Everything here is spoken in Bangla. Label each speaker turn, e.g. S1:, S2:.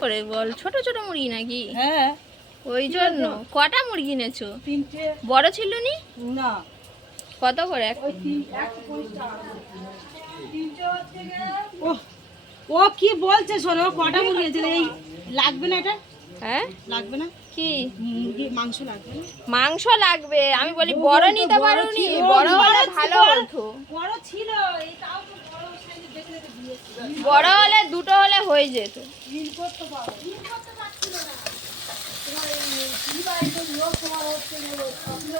S1: করে বল ছোট ছোট মুরগি নাকি?
S2: হ্যাঁ।
S1: ওই জন্য। কটা মুরগি এনেছো?
S2: তিনটে।
S1: বড় ছিল নি?
S2: না।
S1: কত করে
S2: ও কি বলছে শোনো কটা মুরগি এই লাগবে না এটা?
S1: হ্যাঁ?
S2: লাগবে না?
S1: কি?
S2: মাংস লাগবে
S1: মাংস লাগবে। আমি বলি বড় নিতে পারো নি বড় হলে ভালো
S2: বড়।
S1: হতো
S2: বড় ছিল বড়
S1: হয়ে যেত।
S2: করতে